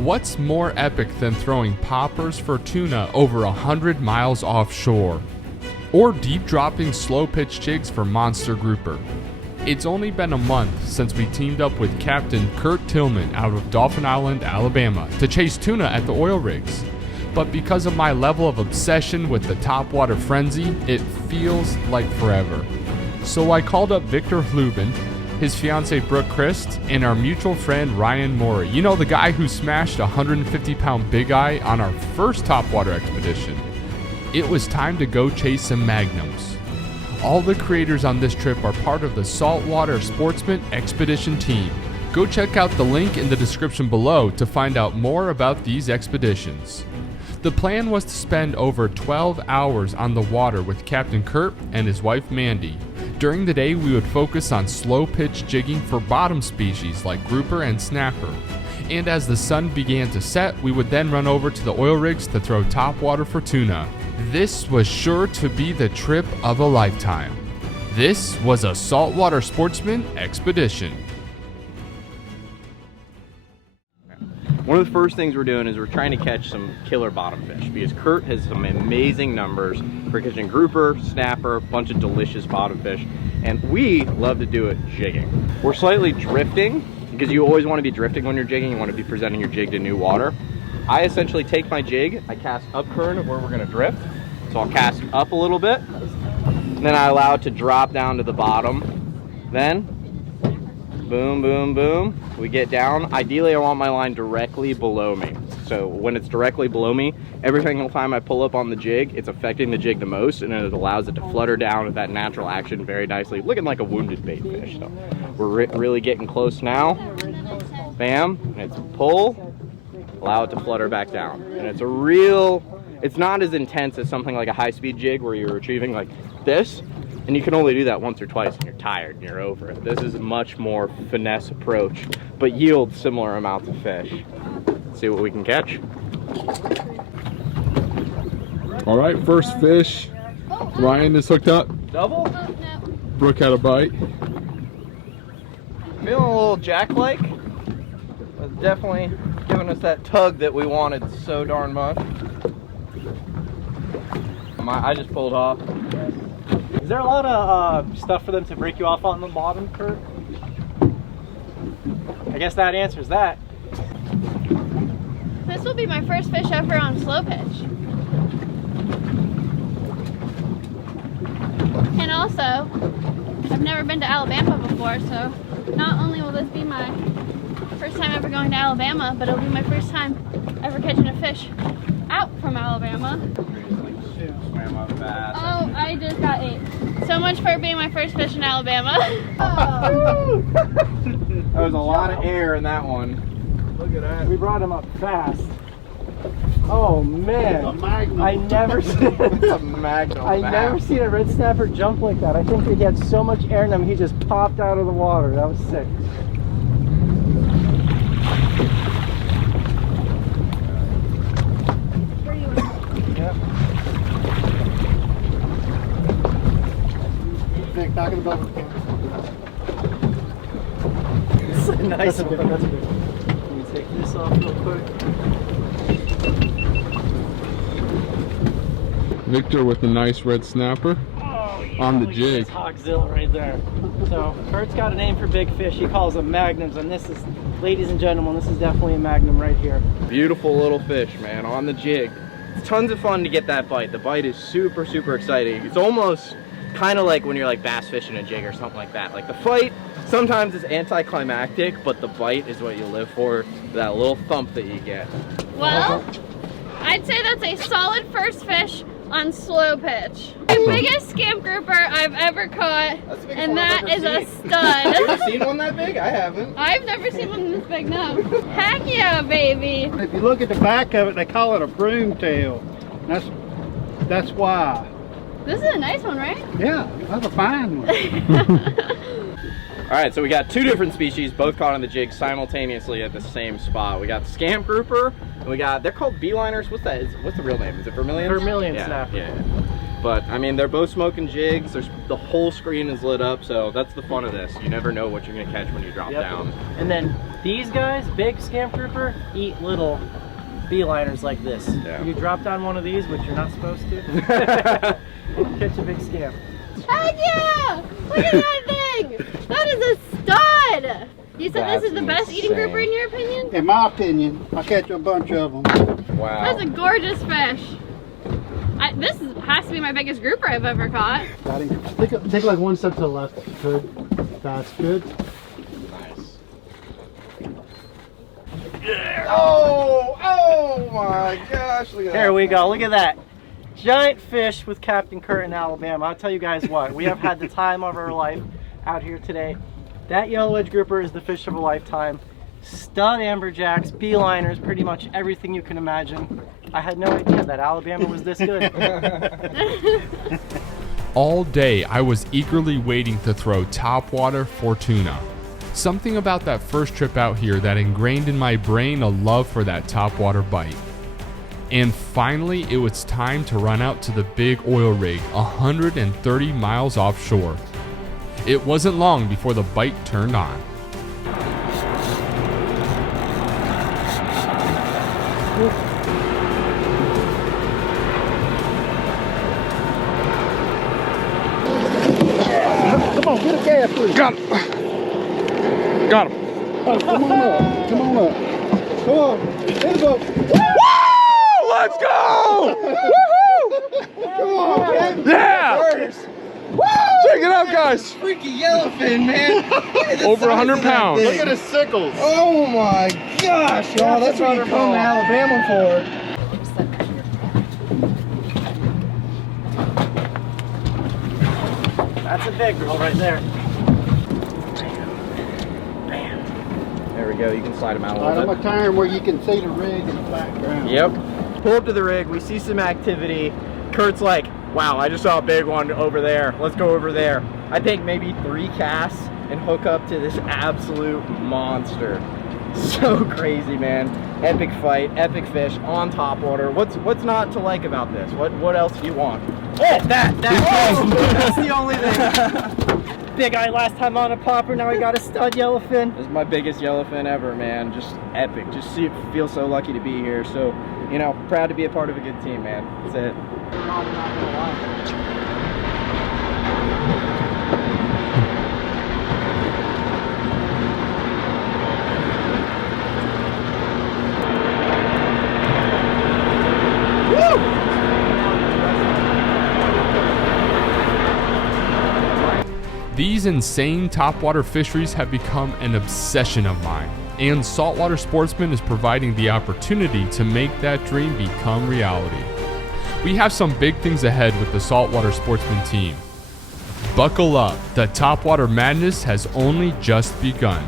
What's more epic than throwing poppers for tuna over 100 miles offshore? Or deep dropping slow pitch jigs for monster grouper? It's only been a month since we teamed up with Captain Tillman out of Dauphin Island, Alabama to chase tuna at the oil rigs. But because of my level of obsession with the topwater frenzy, it feels like forever. So I called up Victor Hlubin, his fiancée Brooke Christ, and our mutual friend Ryan Morey. You know, the guy who smashed a 150-pound big eye on our first topwater expedition. It was time to go chase some magnums. All the creators on this trip are part of the Saltwater Sportsman Expedition team. Go check out the link in the description below to find out more about these expeditions. The plan was to spend over 12 hours on the water with Captain Capt and his wife Mandy. During the day, we would focus on slow pitch jigging for bottom species like grouper and snapper. And as the sun began to set, we would then run over to the oil rigs to throw topwater for tuna. This was sure to be the trip of a lifetime. This was a Saltwater Sportsman Expedition. One of the first things we're doing is we're trying to catch some killer bottom fish because Capt has some amazing numbers for catching grouper, snapper, a bunch of delicious bottom fish, and we love to do it jigging. We're slightly drifting because you always want to be drifting when you're jigging. You want to be presenting your jig to new water. I essentially take my jig, I cast up current of where we're going to drift, so I'll cast up a little bit, and then I allow it to drop down to the bottom. Then boom, boom, boom, we get down. Ideally, I want my line directly below me. So when it's directly below me, every single time I pull up on the jig, it's affecting the jig the most, and it allows it to flutter down with that natural action very nicely, looking like a wounded bait fish. So we're really getting close now. Bam, and it's pull, allow it to flutter back down. And it's not as intense as something like a high-speed jig where you're retrieving like this. And you can only do that once or twice and you're tired and you're over it. This is a much more finesse approach, but yields similar amounts of fish. Let's see what we can catch. All right, first fish. Ryan is hooked up. Double? Brooke had a bite. Feeling a little jack-like. It's definitely giving us that tug that we wanted so darn much. I just pulled off. Is there a lot of stuff for them to break you off on the bottom, Capt? I guess that answers that. This will be my first fish ever on slow pitch. And also, I've never been to Alabama before, so not only will this be my first time ever going to Alabama, but it'll be my first time ever catching a fish out from Alabama. Oh, I just got 8. So much for being my first fish in Alabama. Oh. There was a lot of air in that one. Look at that. We brought him up fast. Oh man, I never seen a red snapper jump like that. I think he had so much air in him, he just popped out of the water. That was sick. Talking about It's a nice one. That's a good one. Let me take this off real quick. Victor with a nice red snapper on the jig. That's Hogzilla right there. So Capt's got a name for big fish. He calls them magnums, and this is, ladies and gentlemen, this is definitely a magnum right here. Beautiful little fish, man, on the jig. It's tons of fun to get that bite. The bite is super, super exciting. It's almost kind of like when you're like bass fishing a jig or something like that. Like the fight sometimes is anticlimactic, but the bite is what you live for, that little thump that you get. Well, I'd say that's a solid first fish on slow pitch. The biggest scamp grouper I've ever caught, and that is a stud. Have you seen one that big? I haven't. I've never seen one this big, no. Heck yeah, baby. if you look at the back of it, they call it a broomtail. That's why. This is a nice one, right? Yeah, that's a fine one. All right, so we got 2 different species, both caught on the jig simultaneously at the same spot. We got the scamp grouper, and we got, they're called beeliners. What's that? What's the real name? Is it vermilion? Vermilion yeah, snapper. Yeah. But I mean, they're both smoking jigs. The whole screen is lit up, so that's the fun of this. You never know what you're gonna catch when you drop down. And then These guys, big scamp grouper, eat little beeliners like this. Yeah. You drop down one of these, which you're not supposed to, catch a big scamp. Heck yeah! Look at that thing! That is a stud! You said That's this is the best eating insane. grouper in your opinion? In my opinion, I catch a bunch of them. Wow. That's a gorgeous fish. Has to be my biggest grouper I've ever caught. Take like one step to the left. Good. That's good. Oh my gosh, look at that. There we go, look at that. Giant fish with Captain Kurt in Alabama. I'll tell you guys what, we have had the time of our life out here today. That yellow edge grouper is the fish of a lifetime. Stud amberjacks, beeliners, pretty much everything you can imagine. I had no idea that Alabama was this good. All day, I was eagerly waiting to throw topwater for tuna. Something about that first trip out here that ingrained in my brain a love for that topwater bite. And finally, it was time to run out to the big oil rig 130 miles offshore. It wasn't long before the bite turned on. Come on, get a cast, please. Got him! Got him! Oh, come on up. Come on up. Come on. Here we go. Woo! Let's go! Come on, man. Yeah! Check it out, guys! Freaky yellowfin, man. Over 100 pounds. Look at his sickles. Oh my gosh, y'all. That's what you come to Alabama for. That's a big girl right there. There we go. You can slide them out a All right, I'm little going to turn where you can see the rig in the background. bit. Yep. Pull up to the rig. We see some activity. Kurt's like, wow, I just saw a big one over there. Let's go over there. I think maybe 3 casts and hook up to this absolute monster. So crazy, man. Epic fight, epic fish on top water. What's not to like about this? What else do you want? Oh, that's the only thing. Big eye last time on a popper, now we got a stud yellowfin. This is my biggest yellowfin ever, man. Just epic. Just feel so lucky to be here. So, you know, proud to be a part of a good team, man. That's it. These insane topwater fisheries have become an obsession of mine, and Saltwater Sportsman is providing the opportunity to make that dream become reality. We have some big things ahead with the Saltwater Sportsman team. Buckle up, the topwater madness has only just begun.